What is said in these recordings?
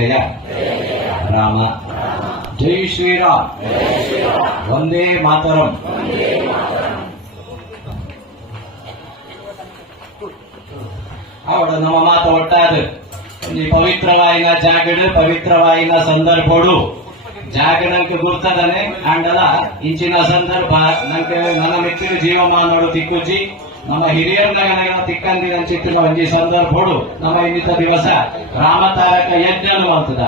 ಜಯ ರಾಮ. ಜೈ ಶ್ರೀರಾಮ್. ವಂದೇ ಮಾತರಂ. ಅವಡು ನಮ್ಮ ಮಾತು ಒಟ್ಟಾದು ಈ ಪವಿತ್ರವಾಯಿನ ಜಾಗಡು ಪವಿತ್ರವಾಯಿನ ಸಂದರ್ಭಡು ಜಾಗಡಕ್ಕೆ ಗುರ್ತದನೆ ಅಂಡಲ ಇಂಚಿನ ಸಂದರ್ಭ ನಂಗೆ ನನ್ನ ಮಿತ್ರ ಜೀವಮಾನೋಡು ತಿಕ್ಕುಜಿ ನಮ್ಮ ಹಿರಿಯರ ತಿಕ್ಕಂದಿನ ಚಿತ್ತಿನ ಒಂಜಿ ಸಂದರ್ಭಡು ನಮ್ಮ ಇನ್ನಿತ ದಿವಸ ರಾಮತಾರಕ ಯಜ್ಞ ಅಂತದ.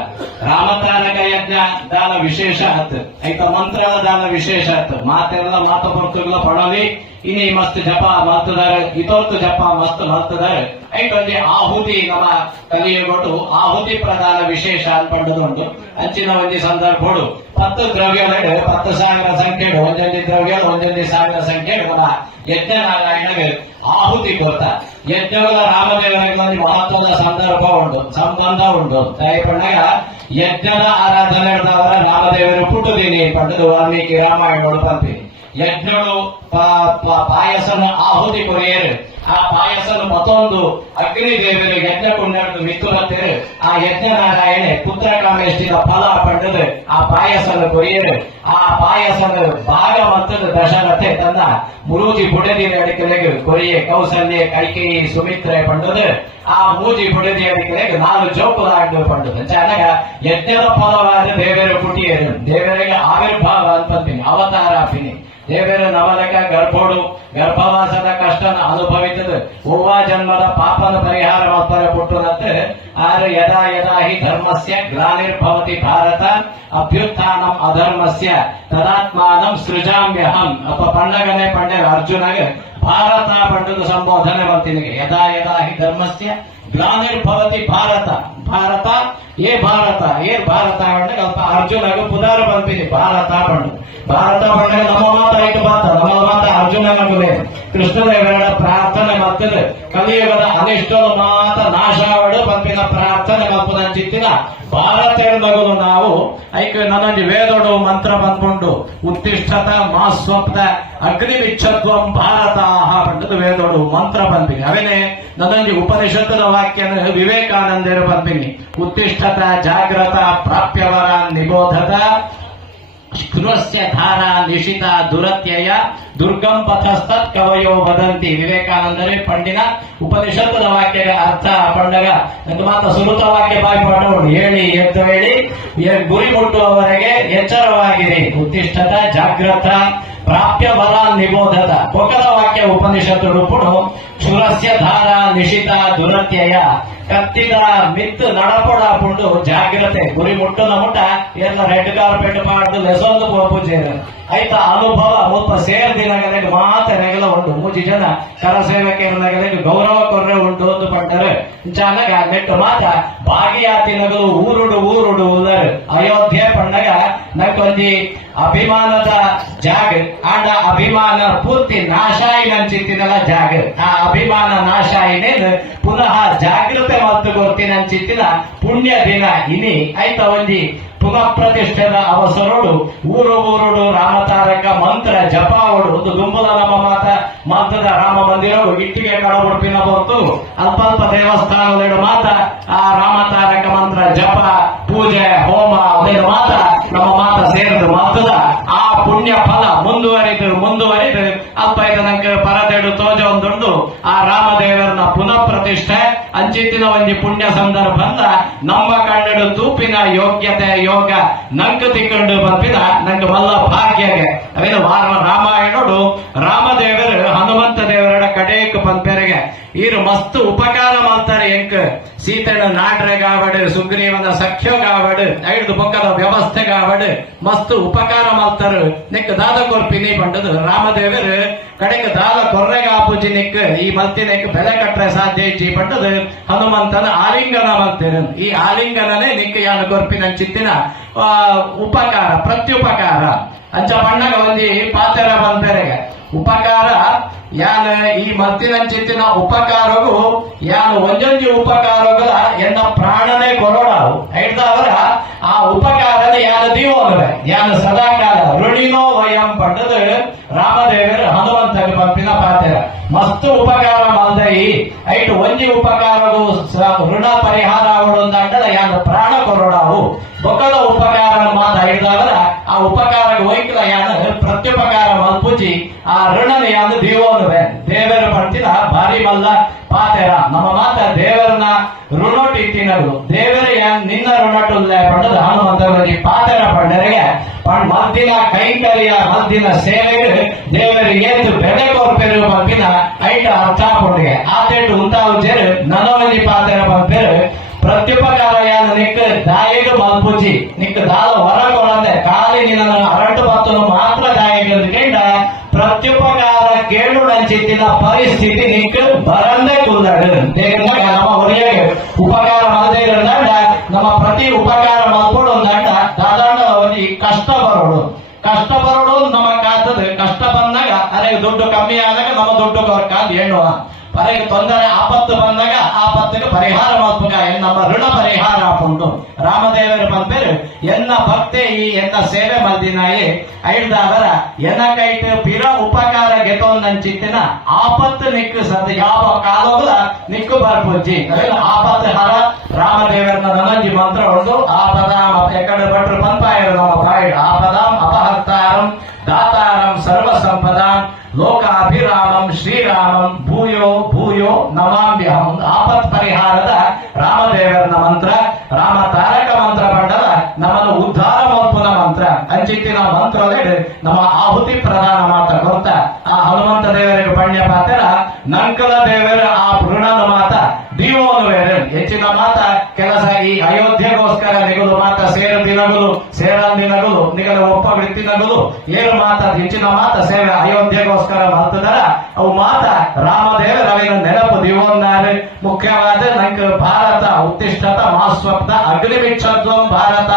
ರಾಮತಾರಕ ಯಜ್ಞ ದಾನ ವಿಶೇಷ ಆತ್ ಐತ ಮಂತ್ರಗಳ ದಾನ ವಿಶೇಷ ಆತ್. ಮಾತೆಲ್ಲ ಮಾತು ಪೊರ್ತುಗಳ ಪಡವಿ ಇನಿ ಮಸ್ತ್ ಜಪ ಮಲ್ತದಾರೆ, ಇತೋರ್ತು ಜಪ ಮಸ್ತ್ ಮಲ್ತದಾರೆ. ಐಟೊಂದು ಆಹುತಿ ನಮ್ಮ ಕಲಿಯಗೊಟ್ಟು ಆಹುತಿ ಪ್ರದಾನ ವಿಶೇಷ ಅನ್ಪಂಡದುಂಟು. ಅಂಚಿನ ಒಂಜಿ ಸಂದರ್ಭಡು 10 ದ್ರವ್ಯಗಳು 10,000 ಸಂಖ್ಯೆಡು ಒಂದೊಂದು ದ್ರವ್ಯ ಒಂದೊಂದು 1,000 ಸಂಖ್ಯೆಡು ನಮ್ಮ ಯಜ್ಞ ನಾರಾಯಣಗೆ ಆಹುತಿ ಕೊಡ್ತ. ಯಜ್ಞಗಳ ರಾಮದೇವರಿಗೆ ಒಂದು ಮಹತ್ವದ ಸಂದರ್ಭ ಉಂಟು, ಸಂಬಂಧ ಉಂಟು. ತಾಯಿಪಣ್ಣಗ ಯಜ್ಞದ ಆರಾಧನೆ ರಾಮದೇವರು ಪುಟ್ಟುದೀನಿ ಪಟ್ಟದು ವಾಲ್ಮೀಕಿ ರಾಮಾಯಣ ಪಂಪಿ ಯಜ್ಞಗಳು ಪಾಯಸನ ಆಹುತಿ ಕೊರಿಯರು. ಆ ಪಾಯಸನ ಮತ್ತೊಂದು ಅಗ್ನಿ ದೇವರು ಯಜ್ಞ ಕೊಂಡಾಡು ಮಿತ್ತು ಬತ್ತೇರು. ಆ ಯಜ್ಞ ನಾರಾಯಣೆ ಪುತ್ರ ಕಾಮೇಷ್ಟಿನ ಫಲ ಪಂಡದು ಆ ಪಾಯಸನ ಕೊರಿಯರು. ಆ ಪಾಯಸನ ಭಾಗ ಮತ್ತದ ದಶರಥೆ ತನ್ನ ಮುರೂಜಿ ಬುಡದಿನ ಅಡಿಕೆಲೆಗೆ ಕೊರಿಯೆ ಕೌಸಲ್ಯ ಕೈಕೇಯಿ ಸುಮಿತ್ರೆ ಪಂಡದು. ಆ ಮೂಜಿ ಬುಡದಿ ಅಡಿಕೆಲೆಗೆ 4 ಜೋಪುಲಾಗ ಪಂಡದು. ಚೆನ್ನಾಗ ಯಜ್ಞದ ಫಲವಾದ ದೇವರ ಪುಟಿಯರು ದೇವರಿಗೆ ಆವಿರ್ಭಾವ ಅನ್ಪಂತೀನಿ ಅವತಾರ ಅಪಿನಿ. ದೇವರ ನವಲಕ ಗರ್ಭೋಡು ಗರ್ಭವಾಸದ ಕಷ್ಟನ ಅನುಭವಿತದ ಓವ ಜನ್ಮದ ಪಾಪನ ಪರಿಹಾರ ಮಾಡ್ತಾರೆ ಪುಟ್ಟನಂತೆ. ಆದ್ರೆ ಯದಾ ಯದಾ ಹಿ ಧರ್ಮಸ್ಯ ಗ್ಲಾನಿರ್ಭವತಿ ಭಾರತ ಅಭ್ಯುತ್ಥಾನಂ ಅಧರ್ಮಸ್ಯ ತದಾತ್ಮಾನಂ ಸೃಜಾಮ್ಯಹಂ. ಅಪ್ಪ ಪಣ್ಣಗನೆ ಪಂಡೆ ಅರ್ಜುನಗೆ ಭಾರತ ಪಂಡದ ಸಂಬೋಧನೆ ಬರ್ತೀನಿ. ಯದಾ ಯದಾ ಹಿ ಧರ್ಮಸ್ಯ ಗ್ಲಾನಿರ್ಭವತಿ ಭಾರತ. ಭಾರತ ಏ ಭಾರತ ಅಂದ್ರೆ ಸ್ವಲ್ಪ ಅರ್ಜುನಗೆ ಪುನರ್ ಬಂತೀನಿ ಭಾರತ ಪಂಡು. ಭಾರತ ಪಂಡ ನಮ್ಮ ಮಾತ ಆಯ್ತು ಬಾತ ನಮ್ಮ ಮಾತ ಅರ್ಜುನನಗುಲೆ ಕೃಷ್ಣದೇವರ ಪ್ರಾರ್ಥನೆ ಮತ್ತದ ಕಲಿಯುಗದ ಅನಿಷ್ಟದ ಮಾತ ನಾಶವಾಡು ಪಂಪಿನ ಪ್ರಾರ್ಥನೆ ಮಪ್ಪನ ಚಿತ್ತಿನ ಭಾರತ ಮಗನು ನಾವು ಐಕ ನನಗೆ ವೇದೋಡು ಮಂತ್ರ ಬಂದ್ಕೊಂಡು ಉತ್ತಿಷ್ಠತ ಮಾ ಸ್ವಪ್ನ ಅಗ್ನಿ ವಿಚ್ಛತ್ವಂ ಭಾರತ ಪಂಡದ ವೇದೋಡು ಮಂತ್ರ ಬಂತೀನಿ. ಅವೇನೆ ನನಗೆ ಉಪನಿಷತ್ತದ ವಾಕ್ಯ ವಿವೇಕಾನಂದರು ಬಂತೀನಿ. ಉತ್ತಿಷ್ಠತ ಜಾಗ್ರತ ಪ್ರಾಪ್ಯವರ ನಿಬೋಧತ ಶೃಸ್ಯ ಧಾರಾ ನಿಶಿತ ದುರತ್ಯಯ ದುರ್ಗಂ ಪಥಸ್ತತ್ ಕವಯೋ ವದಂತಿ. ವಿವೇಕಾನಂದರೇ ಪಂಡಿನ ಉಪನಿಷತ್ತದ ವಾಕ್ಯದ ಅರ್ಥ ಪಂಡಗ ಒಂದು ಮಾತ ಸುರುತ ವಾಕ್ಯ ಬಾಯಿ ಪಡೋಣ. ಹೇಳಿ ಎದ್ದು ಹೇಳಿ ಗುರಿ ಮುಟ್ಟುವವರೆಗೆ ಎಚ್ಚರವಾಗಿರಿ. ಉತ್ತಿಷ್ಠತ ಜಾಗ್ರತ ಪ್ರಾಪ್ಯ ಬಲ ನಿಬೋಧತ. ಪೊಕ್ಕದ ವಾಕ್ಯ ಉಪನಿಷತ್ತು ರೂಪುಡು ಶುರಸ್ಯ ಧಾರ ನಿಶಿತ ದುರತ್ಯಯ ಕತ್ತಿದ ಮಿತ್ತು ನಡಪೊಡ ಪುಂಡು ಜಾಗ್ರತೆ ಗುರಿ ಮುಟ್ಟದ ಮುಟ್ಟ ಎಲ್ಲ ರೆಡ್ ಕಾರ್ಪೆಟ್ ಪಾಡ್ದು ಲೆಸೊಂದು ಪೂಜೆ ಆಯ್ತಾ ಅನುಭವ ಮುಪ್ಪ ಸೇರ್ದಿನಗಲೆಗೆ ಮಾತನೆಗೆಲ್ಲ ಉಂಟು. 3 ಜನ ಕರಸೇವಕರನಗಲೆಗೆ ಗೌರವ ಕೊರ್ರೆ ಉಂಟು ಒಂದು ಪಂಟರು ಚೆನ್ನಾಗ ನೆಟ್ಟು ಮಾತ ಭಾಗಿಯಾತಿನಗಲು ಊರುಡು ಉಲ್ಲರು ಅಯೋಧ್ಯೆ ಪಂಡಗ ನಕ್ಕೊಂದಿ ಅಭಿಮಾನದ ಜಾಗ ಆಂಡ ಅಭಿಮಾನ ಪೂರ್ತಿ ನಾಶಾಯಿನಂಚಿತ್ತಿನಲ್ಲ ಜಾಗ. ಆ ಅಭಿಮಾನ ನಾಶಾಯಿನೇನು ಪುನಃ ಜಾಗೃತೆ ಮತ್ತು ಗೊತ್ತಿನಂಚಿತ್ತಿನ ಪುಣ್ಯ ದಿನ ಇನಿ ಆಯ್ತಾ ಒಂದಿ ಪುನಃ ಪ್ರತಿಷ್ಠೆದ ಅವಸರೋಡು ಊರುಡು ರಾಮತಾರಕ ಮಂತ್ರ ಜಪಾವಡು ಒಂದು ದುಂಬಲ ನಮ್ಮ ಮಾತ ಮಂತ್ರದ ರಾಮ ಮಂದಿರ ಇಟ್ಟಿಗೆ ಕಡಬುಡ್ಪಿನ ಹೊತ್ತು ಅಲ್ಪ ದೇವಸ್ಥಾನದ ಮಾತ ಆ ರಾಮತಾರಕ ಮಂತ್ರ ಜಪ ಪೂಜೆ ಹೋಮ ಅದೇನು ಮಾತ ನಮ್ಮ ಮಾತ ಸೇರಿದು ಮತ್ತದ ಆ ಪುಣ್ಯ ಫಲ ಮುಂದುವರಿದು ಅಲ್ಪ ಇದನಕ್ಕೆ ಪರದೇಡು ತೋಜ ಒಂದುಂಡು ಆ ರಾಮದೇವರನ್ನ ಪುನಃ ಪ್ರತಿಷ್ಠೆ ಅಂಚಿತ್ತಿನ ಒಂದು ಪುಣ್ಯ ಸಂದರ್ಭ ಅಂತ ನಮ್ಮ ಕಣ್ಣೆಡು ತೂಪಿನ ಯೋಗ್ಯತೆ ಯೋಗ ನಂಗೆ ತಿಕ್ಕೊಂಡು ಬಂಪಿನ ನಂಗೆ ಮಲ್ಲ ಭಾಗ್ಯಗೆ ಅವೇನು ರಾಮಾಯಣೋಡು ರಾಮದೇವರು ಹನುಮಂತ ದೇವರ ಕಡೆಗೆ ಬಂಪೆರೆಗೆ ಈರು ಮಸ್ತ್ ಉಪಕಾರ ಮಾಡ್ತಾರೆ. ಎಂಕ್ ಸೀತೆನ ನಾಟ್ರೆಗಾವಡು ಸುಗ್ರೀವನ ಸಖ್ಯೋಗಾವಡು ಐದು ಪಕ್ಕದ ವ್ಯವಸ್ಥೆಗಾವಡು ಮಸ್ತ್ ಉಪಕಾರ ಮಾಡ್ತಾರೆ. ನೆಕ್ ದಾದ ಕೊರ್ಪಿನಿ ಪಂಡದು ರಾಮದೇವರು ಕಡೆಗೆ ದಾದ ಕೊರ್ರೆಗಾಪುಜಿ ನೆಕ್ ಈ ಮಲ್ತಿನೆಕ್ ಬೆಲೆ ಕಟ್ರೆ ಸಾಧ್ಯ ಇಜ್ಜಿ ಪಂಡದು ಹನುಮಂತನ ಆಲಿಂಗನ ಮಲ್ತಿರು. ಈ ಆಲಿಂಗನನೇ ನಿಕ್ ಯಾನು ಕೊರ್ಪಿನ ಚಿತ್ತಿನ ಉಪಕಾರ ಪ್ರತ್ಯುಪಕಾರ ಅಂಚ ಪಣ್ಣಗ ಒಂದಿ ಪಾತೆರ ಬಂದರೆಗೆ ಉಪಕಾರ ಯಾನ ಈ ಮತ್ತಿನಂಚಿತ್ತಿನ ಉಪಕಾರವು ಯಾನು ಒಂಜೊಂಜಿ ಉಪಕಾರಗಳ ಎನ್ನ ಪ್ರಾಣನೇ ಕೊರೋಡಾವು ಐಡ್ದವರ ಆ ಉಪಕಾರನ ಯಾನ ದೀವೋನವೆ ಯಾನ ಸದಾಕಾಲ ಋಣಿನೋ ವಯಂ ಪಂಡದು ರಾಮದೇವರು ಹನುಮಂತಗೆ ಪಂಪಿನ ಪಾತೆರ ಮಸ್ತ್ ಉಪಕಾರ ಮಲ್ದೈ ಐಟು ಒಂಜಿ ಉಪಕಾರವು ಋಣ ಪರಿಹಾರ ಅವಳೊಂದಂಡಲ ಯಾನ ಪ್ರಾಣ ಕೊರೋಡಾವು ಬೊಕ್ಕದ ಉಪಕಾರ ಮಾತ ಐಡ್ದವರ ಆ ಉಪಕಾರ ವೈಕಲ ಯಾನ ಪ್ರತ್ಯುಪಕಾರ ಮಲ್ಪುಜಿ ಆ ಋಣನ ಯಾನ ದೀವೋನುವೆ ದೇವರ ಪಂಪಿನ ಭಾರಿ ಮಲ್ಲ ಪಾತೆರ ನಮ್ಮ ಮಾತ ದೇವರನ್ನ ಋಣೊಟ್ಟು ಇತ್ತಿನಗಳು ದೇವರ ಯಾನ್ ನಿನ್ನ ಋಣಟುಲ್ಲ ಪಂಡದ ಹನುಮಂತವರಿಗೆ ಪಾತೆರ ಪಂಡರಿಗೆ ಮದ್ದಿನ ಕೈಂಕರ್ಯ ಮದ್ದಿನ ಸೇವೆಗೆ ದೇವರಿಗೆ ಏತು ಬೆಲೆ ಕೊರ್ಪೆರು ಪಂಪಿನ ಐಟ ಅರ್ಥ ಪೊಂಡಿಗೆ ಆತೇಟು ಉಂಟಾವು ಜೇರು ನನವಲಿ ಪಾತೆರ ಪಂಪೇರು ಪ್ರತ್ಯುಪಕಾರ ಯಾನ ನಿಕ್ಕ ದಾಯಿಗ ಮಲ್ಪುಜಿ ನಿಕ್ಕ ದಾಲ ಹೊರ ಕೊಡಂದೆ ಕಾಲಿ ನಿನ್ನ ಅರಟು ಬತ್ತನು ಮಾತ್ರ ದಾಯಿಗ ಪ್ರತ್ಯುಪಕಾರ ಕೇಳು ನಂಚಿತ್ತಿನ ಪರಿಸ್ಥಿತಿ ನಿಕ್ಕ ಬರಂದೇ ಕುಲ್ದಾಡು ನಮ್ಮ ಹೊರಿಯಾಗ ಉಪಕಾರ ಮಾಡದೇ ಇರೋದಂಡ ನಮ್ಮ ಪ್ರತಿ ಉಪಕಾರ ಮಾಡ್ಕೊಂಡು ಒಂದಂಡ ದಾದಾಂಡ ಅವರಿಗೆ ಕಷ್ಟ ಬರೋಡು ನಮ್ಮ ಕಾತದ ಕಷ್ಟ ಬಂದಾಗ ಅದೇ ದುಡ್ಡು ಕಮ್ಮಿ ಆದಾಗ ನಮ್ಮ ದುಡ್ಡು ಕಾದ್ ಹೇಳುವ ಪರಗೆ ತೊಂದರೆ ಆಪತ್ತು ಬಂದಾಗ ಆಪತ್ತಿಗೆ ಪರಿಹಾರ ಮಲ್ಪುಗ ನಮ್ಮ ಋಣ ಪರಿಹಾರ ಆಪುಂಟು ರಾಮದೇವರು ಬಂದ್ಬೇರು ಎನ್ನ ಭಕ್ತೆ ಈ ಎನ್ನ ಸೇವೆ ಮಲ್ದಿನಾಯಿ ಐಡ್ದಾವರ ಎನ್ನ ಕೈಟ್ ಪಿರ ಉಪಕಾರ ಗೆತೊಂದಂಚಿತ್ತಿನ ಆಪತ್ತು ನಿಕ್ಕು ಸದ ಯಾವ ಕಾಲೋಗಲ ನಿಕ್ಕು ಬರ್ಪುಜ್ಜಿ ಆಪತ್ತು ಹರ ರಾಮದೇವರನ್ನ ನನಂಜಿ ಮಂತ್ರ ಹೊಡೆದು ಆಪದಾಂ ಎಕಡೆ ಭಟ್ರು ಪಂಪಾಯರು ನಮ್ಮ ಬಾಯಿಡ್ ಆಪದಾಂ ಅಪಹರ್ತಾರಂ ದಾತಾರಂ ಸರ್ವ ಸಂಪದಾಂ ಲೋಕಾಭಿರಾಮಂ ಶ್ರೀರಾಮಂ ಭೂಯೋ ಭೂಯೋ ನಮಾಮ್ಯಹಂ ಆಪತ್ ಪರಿಹಾರದ ರಾಮದೇವರನ ಮಂತ್ರ ರಾಮ ತಾರಕ ಮಂತ್ರ ಪಂಡದ ನಮ್ಮನ್ನು ಉದ್ಧಾರ ಮಲ್ಪುನ ಮಂತ್ರ ಅಂಚಿತ್ತಿನ ಮಂತ್ರದಲ್ಲಿ ನಮ್ಮ ಆಹುತಿ ಪ್ರಧಾನ ಮಾತ್ರ ಕೊರ್ತ ಆ ಹನುಮಂತ ದೇವರಿಗೆ ಪಣ್ಯ ಪಾತ್ರ ನಂಕಲ ದೇವರ ಆ ಪೂರ್ಣನ ಮಾತ ದೀವೋನು ಬೇರೆ ಹೆಚ್ಚಿನ ಮಾತ ಕೆಲಸ ಈ ಅಯೋಧ್ಯೆಗೋಸ್ಕರ ನಿಗಲು ಮಾತ ಸೇರ ದಿನಗಳು ಸೇರಂದಿನಗಳು ನಿಗಲ ಒಪ್ಪ ವ್ಯಕ್ತಿನಗಳು ಏರು ಮಾತ ಹೆಚ್ಚಿನ ಮಾತ ಸೇವೆ ಅಯೋಧ್ಯೆಗೋಸ್ಕರ ಮಾಡ್ತಿದಾರ ಅವು ಮಾತ ರಾಮದೇವರ ಅವಿನ ನೆನಪು ದೀವೋನ್ನಾರೆ ಮುಖ್ಯವಾದ ನಂಗೆ ಭಾರತ ಉತ್ತಿಷ್ಟತ ಮಾಸ್ವಪ್ತ ಅಗ್ನಿಮಿಚ್ಛದ್ವಂ ಭಾರತ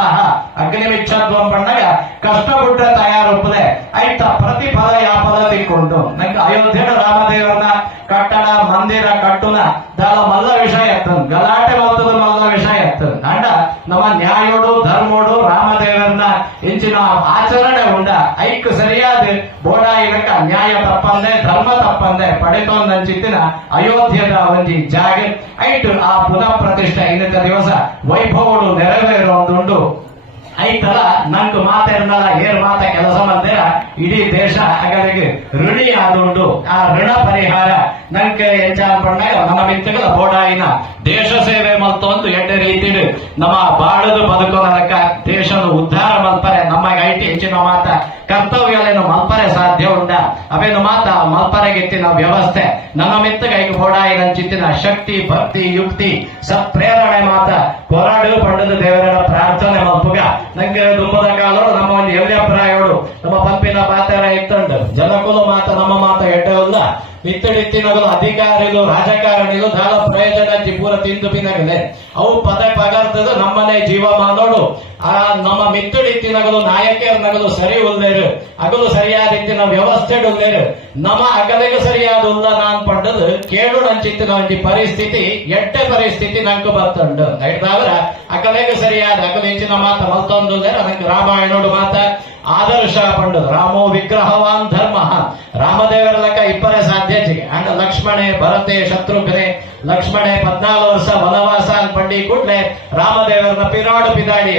ಅಗ್ನಿಮಿಚ್ಛದ್ವಂ ಪಂಡಗ ಕಷ್ಟಪಟ್ಟ ತಯಾರುಪ್ಪದೆ ಐತ ಪ್ರತಿಫಲ ಯಾಪದ ತಿಕ್ಕೊಂಡು ನಂಗೆ ಅಯೋಧ್ಯೆ ರಾಮದೇವರನ್ನ ಕಟ್ಟಡ ಮಂದಿರ ಕಟ್ಟುನ ದಾಲ ಮಲ್ಲ ವಿಷಯ ಗಲಾಟೆ ಮಲ್ತದ ಮಲ್ಲ ವಿಷಯ ಅಂಡ ನಮ್ಮ ನ್ಯಾಯೋಡು ಧರ್ಮೋಡು ರಾಮದೇವರನ್ನ ಇಂಚಿನ ಆಚರಣೆ ಉಂಡ ಐಕ್ ಸರಿಯಾದ ಬೋಡ ಇರಕ ನ್ಯಾಯ ತಪ್ಪಂದೆ ಧರ್ಮ ತಪ್ಪಂದೆ ಪಡೆತೊಂದಂಚಿತ್ತಿನ ಅಯೋಧ್ಯದ ಒಂಜಿ ಜಾಗ ಐಟ್ ಆ ಪುನಃ ಪ್ರತಿಷ್ಠೆ ಇನ್ನಿತ ದಿವಸ ವೈಭವಗಳು ನೆರವೇರುವುದುಂಡು ಐತಲ್ಲ ನಂಗೆ ಮಾತೇನಲ್ಲ ಏರ್ ಮಾತ ಕೆಲಸ ಮಾಡ್ತೀರ ಇಡೀ ದೇಶ ಹಾಗಾಗಿ ಋಣಿ ಆದುಂಡು ಆ ಋಣ ಪರಿಹಾರ ನಂಗೆ ಪಂಡಾಗ ನಮ್ಮ ಮಿತ್ರಗಳ ಬೋಡಾಯಿನ ದೇಶ ಸೇವೆ ಮತ್ತೊಂದು ಎಡ್ಡೆ ರೀತಿ ನಮ್ಮ ಬಾಳದು ಬದುಕೋನಕ ದೇಶದ ಉದ್ಧಾರ ಮಲ್ಪರೆ ನಮಗೆ ಐಟಿ ಹೆಚ್ಚಿನ ಮಾತ ಕರ್ತವ್ಯಗಳೇನು ಮಲ್ಪರೆ ಸಾಧ್ಯ ಉಂಡ ಅವೇನು ಮಾತ ಮಲ್ಪರೆಗೆತ್ತಿನ ವ್ಯವಸ್ಥೆ ನಮ್ಮ ಮಿತ್ತಗೈಗೆ ಬೋಡಾಯಿನ ಚಿತ್ತಿನ ಶಕ್ತಿ ಭಕ್ತಿ ಯುಕ್ತಿ ಸತ್ಪ್ರೇರಣೆ ಮಾತ ಕೊರಡು ಪಂಡದ ದೇವರ ಪ್ರಾರ್ಥನೆ ಮಲ್ಪುಗ ನಂಗೆ ದುಂಬದ ಕಾಲ ನಮ್ಮ ಒಂದು ಎಲ್ಯಪ್ರಾಯೋಡು ನಮ್ಮ ಪಂಪಿನ ಪಾತ್ರ ಇತ್ತುಂಟು ಜನಕುಲು ಮಾತ ನಮ್ಮ ಮಾತ ಎಡ್ಡವಲ್ಲ ಇತ್ತಿನಗಳು ಅಧಿಕಾರಿಗಳು ರಾಜಕಾರಣಿಗಳು ದಾಳ ಪ್ರಯೋಜನ ಪೂರ ತಿಂದು ಪಿನಗಲೆ ಅವು ಪದ ಪಗಾರ್ತದ ನಮ್ಮನೆ ಜೀವಮಾನೋಡು ಆ ನಮ್ಮ ಮಿತ್ತುಡಿತ್ತಿನಗಳು ನಾಯಕರನಗಳು ಸರಿ ಉಲ್ಲೇರು ಅಗಲು ಸರಿಯಾದ ಇತ್ತಿನ ವ್ಯವಸ್ಥೆ ಉಲ್ಲೇರು ನಮ್ಮ ಅಗಲಿಗೆ ಸರಿಯಾದ ಉಲ್ಲ ನಾನ್ ಪಂಡದು ಕೇಳು ನಂಚಿತ್ತಿನ ಒಂದು ಪರಿಸ್ಥಿತಿ ಎಡ್ಡೆ ಪರಿಸ್ಥಿತಿ ನಂಗೆ ಬರ್ತುಂಡು ಐದಾವರ ಅಗಲಿಗೆ ಸರಿಯಾದ ಅಗಲು ಹೆಚ್ಚಿನ ಮಾತ ಮಲ್ತೊಂದು ನನಗೆ ರಾಮಾಯಣೋಡು ಮಾತ ಆದರ್ಶ ಪಂಡು ರಾಮೋ ವಿಗ್ರಹವಾನ್ ಧರ್ಮ ರಾಮದೇವರ ಲೆಕ್ಕ ಇಬ್ಬರೇ ಸಾಧ್ಯ ಅಂಡ್ ಲಕ್ಷ್ಮಣೆ ಭರತೆ ಶತ್ರುಘ್ನೆ ಲಕ್ಷ್ಮಣೆ 14 ವರ್ಷ ವನವಾಸ ಪಂಡಿ ಕೂಡ್ಲೆ ರಾಮದೇವರನ್ನ ಪಿರಾಡು ಪಿದಾಡಿ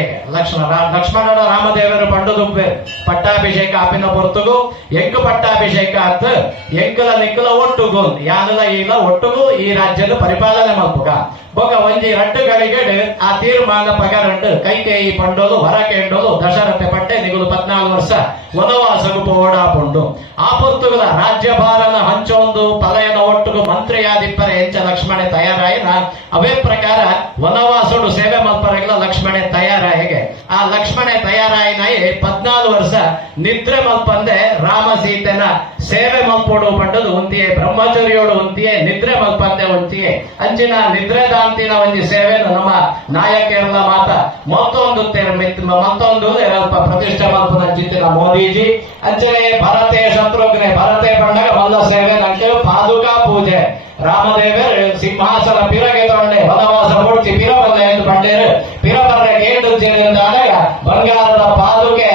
ಲಕ್ಷ್ಮಣನ ರಾಮದೇವರು ಪಂಡುದುಪ್ಪೆ ಪಟ್ಟಾಭಿಷೇಕ ಆಪಿನ ಹೊರತುಗು ಎಂಕು ಪಟ್ಟಾಭಿಷೇಕ ಆತ ಎಂಕಲ ನಿಕ್ಕಲ ಒಟ್ಟುಗು ಯಾನಲ ಇಲ್ಲ ಒಟ್ಟುಗು ಈ ರಾಜ್ಯದ ಪರಿಪಾಲನೆ ಮಲ್ಪುಗ ಬೊಗ ಒಂಜಿ ರಡ್ಡುಗಳಿಗೆ ಆ ತೀರ್ಮಾನ ಪಗರಂಡು ಕೈಕೇಯಿ ಪಂಡೋಲು ಹೊರ ಕೆಂಡೋಲು ದಶರಥೆ ಪಟ್ಟೆ ನಿಗುಲು 14 ವರ್ಷ ವನವಾಸಗು ಪೋಡಾಪುಂಡು ಆ ಪೊರ್ತುಗಳ ರಾಜ್ಯಭಾರನ ಹಂಚೊಂದು ಪಲಯನ ಒಟ್ಟುಗು ಮಂತ್ರಿಯಾದಿಪ್ಪರೆ ಎಂಚ ಲಕ್ಷ್ಮಣೆ ತಯಾರಾಯಿನ ಅವೇ ಪ್ರಕಾರ ವನವಾಸುಡು ಸೇವೆ ಮಲ್ಪರೆಗಳ ಲಕ್ಷ್ಮಣೆ ತಯಾರಾಯಿಗೆ ಆ ಲಕ್ಷ್ಮಣೆ ತಯಾರಾಯಿನಾಯಿ 14 ವರ್ಷ ನಿದ್ರೆ ಮಲ್ಪಂದೆ ರಾಮ ಸೀತೆನ ಸೇವೆ ಮಲ್ಪೋಡು ಪಂಡದು ಉಂತಿಯೇ ಬ್ರಹ್ಮಚರ್ಯೋಡು ಉಂತಿಯೇ ನಿದ್ರೆ ಮಲ್ಪಂದೆ ಉಂತಿಯೇ ಅಂಚಿನ ನಿದ್ರೆದಾಂತಿನ ಒಂಜಿ ಸೇವೆನು ನಮ್ಮ ನಾಯಕರೆಲ್ಲ ಮಾತ ಮತ್ತೊಂದು ಮತ್ತೊಂದು ಏನಪ್ಪ ಪ್ರತಿಷ್ಠೆ ಮಲ್ಪನಂಚಿತ್ತಿನ ಮೋದಿಜಿ ಅಂಚನೆ ಭರತೆ ಶತ್ರುಘ್ನೆ ಭರತೆ ಬಂಡಾಗ ಮಲ್ಲ ಸೇವೆ ನಂಗೆ ಪಾದುಕಾ ಪೂಜೆ ರಾಮದೇವರು ಸಿಂಹಾಸನ ಪಿರಗೆ ತೊಂಡೆ ವನವಾಸ ಮೂರ್ತಿ ಪಿರಬಲ್ಲ ಎಂದು ಬಂಡೇರು ಪಿರಬರ್ರೆ ಕೇಂದ್ರ ಜಿಲ್ಲೆಯಿಂದಾಗ ಬಂಗಾರದ ಪಾದುಕೆ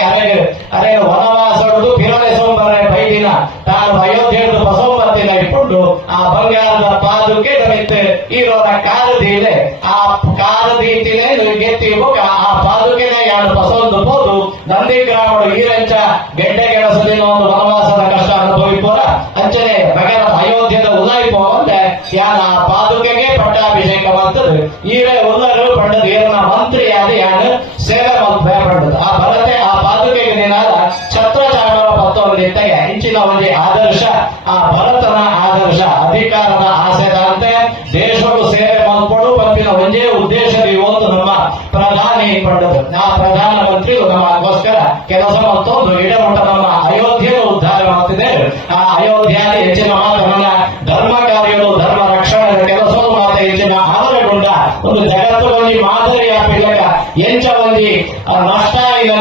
ಅರೆ ವನವಾಸಡು ಪಿರಲೆ ಸೋಂಬರ್ರೆ ಬೈದಿನ ತಾನು ಅಯೋಧ್ಯೆದು ಬಸವಂಬತ್ತಿನ ಇಟ್ಕೊಂಡು ಆ ಬಂಗಾರದ ಪಾದುಕೆ ಗಣಿತು ಇರೋರ ಕಾರದೀಲೆ ಆ ಕಾರದೀತಿನೇ ಗೆತ್ತಿ ಆ ಪಾದುಕೆನೆ ಯಾರು ಬಸವಂದು ಹೋದು ನಂದಿಗ್ರಾಮಡು ಈರಂಚ ಗೆಡ್ಡೆ ಗೆಣಸದಿನ ಒಂದು ವನವಾಸದ ಕಷ್ಟ ಅನುಭವಿಪೋರ ಅಂಚನೆ ಬಗರ ಅಯೋಧ್ಯದ ಉದಾಯಿಪೋ ಅಂದ್ರೆ ಯಾನ ಆ ಪಾದುಕೆಗೆ ಪಟ್ಟಾಭಿಷೇಕ ಮಾಡ್ತದೆ ಈರೇ ಉಲ್ಲರು ಪಂಡದ ಏನ ಮಂತ್ರಿ ಆದ ಯಾನು ಸೇವೆ ಪಂಡದು ಆ ಭರತೆ ಆ ಪಾದುಕೆಗೆ ನೀನಾದ ಛತ್ರಚಾಮರ ಪತ್ತೊಂದಿತ್ತಗೆ ಇಂಚಿನ ಒಂದು ಆದರ್ಶ ಆ ಭರತನ ಆದರ್ಶ ಅಧಿಕಾರದ ಆಸೆದಂತೆ ದೇಶಕ್ಕೂ ಸೇವೆ ಮಲ್ಪಡು ಪಂಪಿನ ಒಂದೇ ಉದ್ದೇಶದ ಇವತ್ತು ನಮ್ಮ ಪ್ರಧಾನಿ ಪಂಡದು ಆ ಪ್ರಧಾನ ಮಂತ್ರಿಗಳು ನಮಗೋಸ್ಕರ ಕೆಲಸ ಮತ್ತೊಂದು ಇಡಮಟ್ಟ ನಮ್ಮ ಅಯೋಧ್ಯೆಯನ್ನು ಉದ್ಧಾರ ಮಾಡ್ತಿದೆ ಆ ಅಯೋಧ್ಯೆಯಲ್ಲಿ ಹೆಚ್ಚಿನ ಮಾತನ್ನ ಧರ್ಮ ಕಾರ್ಯಗಳು ಧರ್ಮ ರಕ್ಷಣೆ ಕೆಲಸಗಳು ಮಾತ್ರ ಹೆಚ್ಚಿನ ಆವರಣಗೊಂಡ ಒಂದು ಜಗತ್ತುಗೊಂಡಿ ಮಾದರಿಯ ಪಿಲ್ಲಕ ಎಂಚ ಒಂದಿ ನಷ್ಟ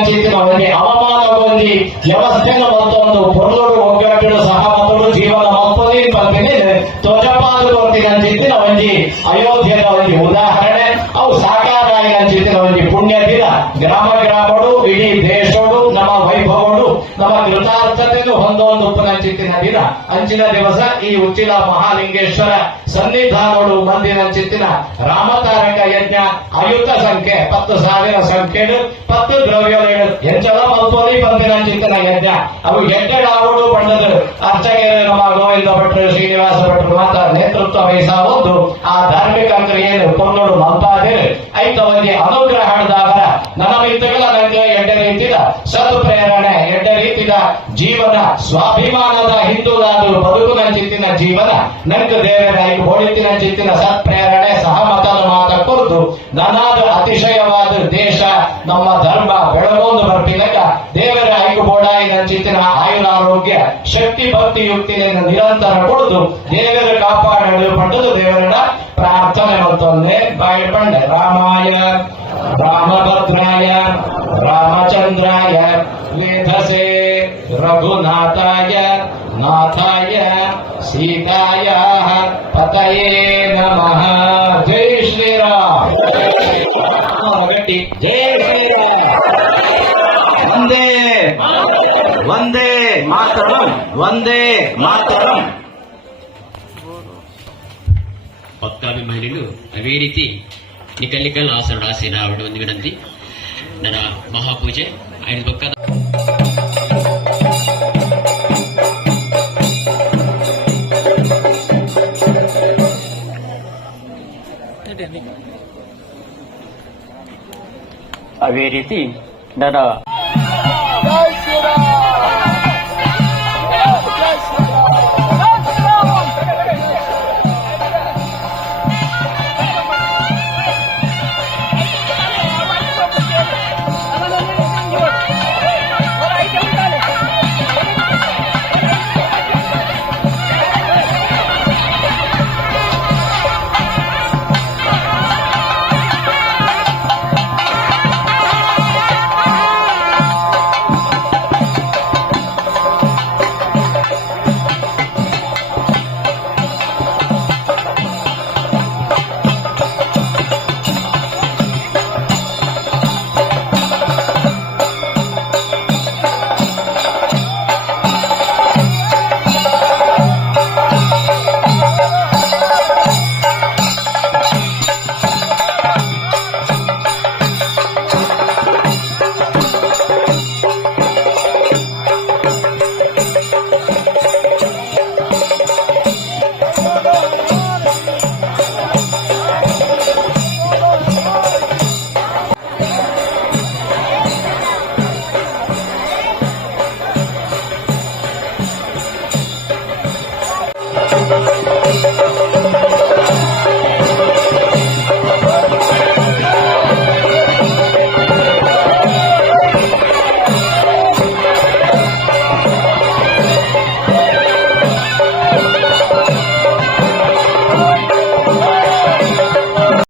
ಚಿಂತಿನ ಒಂದಿ ಅವಮಾನ ಹೊಂದಿ ವ್ಯವಸ್ಥೆಯನ್ನು ಮತ್ತೊಂದು ಪೊರ್ಲೋಡು ಒಗ್ಗಟ್ಟು ಸಹ ಮತ್ತೊಂದು ಜೀವನ ಮತ್ತೊಂದಿ ಬಂದಿದೆ ಧ್ವಜಪಾದ ಕೊಡ್ತೀನಿ ಅಂಚಿತ್ತಿನ ಒಂದಿ ಅಯೋಧ್ಯೆಯ ಒಂದು ಉದಾಹರಣೆ ಅವು ಸಾಕಾರ ಅಂಚಿತ್ತಿನ ಒಂದು ಪುಣ್ಯ ದಿನ ಗ್ರಾಮ ಗ್ರಾಮಗಳು ಇಡೀ ದೇಶಗಳು ನಮ್ಮ ವೈಭವಗಳು ನಮ್ಮ ಕೃತಾರ್ಥತೆಯನ್ನು ಹೊಂದೊಂದು ಉಪನಂಚಿತ್ತಿನ ದಿನ ಅಂಚಿನ ದಿವಸ ಈ ಉಚ್ಚಿಲ ಮಹಾಲಿಂಗೇಶ್ವರ ಸನ್ನಿಧಾನಗಳು ಮಂದಿನ ಚಿತ್ತಿನ ರಾಮತಾರಕ ಯಜ್ಞ ಆಯುತ ಸಂಖ್ಯೆ 10,000 ಸಂಖ್ಯೆಡು 10 ದ್ರವ್ಯಗಳು ಎಂಚಲ ಮಲ್ಪೋಲಿ ಬಂದಿನ ಚಿತ್ತಿನ ಯಜ್ಞ ಅವು ಎಡ್ಡೆಡಾವುಡು ಬಣ್ಣದು ಅರ್ಚಕರು ನಮ್ಮ ಗೋವಿಂದ ಭಟ್ರು ಶ್ರೀನಿವಾಸ ಭಟ್ರು ಮಾತ್ರ ನೇತೃತ್ವ ವಹಿಸಬಹುದು ಆ ಧಾರ್ಮಿಕ ಕ್ರಿಯೆಯನ್ನು ಕೊಂಡೋಡು ಮಲ್ಪಾದಿರು ಐತ ಒಂದು ಅನುಗ್ರಹ ಹಡ್ದಾವರ ನನ್ನ ಮಿತ್ರಗಳ ನಂಗೆ ಎಡ್ಡೆ ರೀತಿಯ ಸತ್ಪ್ರೇರಣೆ ಎಡ್ಡೆ ರೀತಿಯ ಜೀವನ ಸ್ವಾಭಿಮಾನದ ಹಿಂದೂದಾದರು ಬದುಕುನ ಚಿತ್ತಿನ ಜೀವನ ನಂಗೆ ದೇವರ ಬೋಡಿತಿನ ಚಿತ್ತಿನ ಸತ್ಪ್ರೇರಣೆ ಸಹಮತದ ಮಾತ ಕುರಿತು ನನಾದ ಅತಿಶಯವಾದ ದೇಶ ನಮ್ಮ ಧರ್ಮ ಬೆಳಗೊಂದು ಬರ್ತಿಲ್ಲಕ ದೇವರ ಐಕು ಬೋಡಾಯಿನ ಚಿತ್ತಿನ ಆಯುರಾರೋಗ್ಯ ಶಕ್ತಿ ಭಕ್ತಿ ಯುಕ್ತಿಯನ್ನು ನಿರಂತರ ಕೊಡುದು ದೇವರ ಕಾಪಾಡಲು ಪಟ್ಟದು ದೇವರನ್ನ ಪ್ರಾರ್ಥನೆ ಮತ್ತೊಂದೇ ಬಾಯಿ ಪಂಡೆ ರಾಮಾಯ ರಾಮಭದ್ರಾಯ ರಾಮಚಂದ್ರಾಯ ವೇಧಸೆ ರಘುನಾಥಾಯ ನಾಥಾಯ ಸೀತಾಯ ಪತಯೇ ನಮಃ ಜೈ ಶ್ರೀರಾಮ್ ಗಟ್ಟಿ ಜೈ ಶ್ರೀರಾಮ್ ವಂದೇ ವಂದೇ ಮಾತರಂ ವಂದೇ ಮಾತರಂ ಭಕ್ತಾಭಿಮಾನಿಗಳು ಅವೇ ರೀತಿ ನಿಕಲ್ ಆಸರಣ ಆಸೆನ ಅವಳ ಒಂದು ವಿನಂತಿ ನನ್ನ ಮಹಾಪೂಜೆ ಐದು ಪಕ್ಕದ ಅವೇ ರೀತಿ ನನ್ನ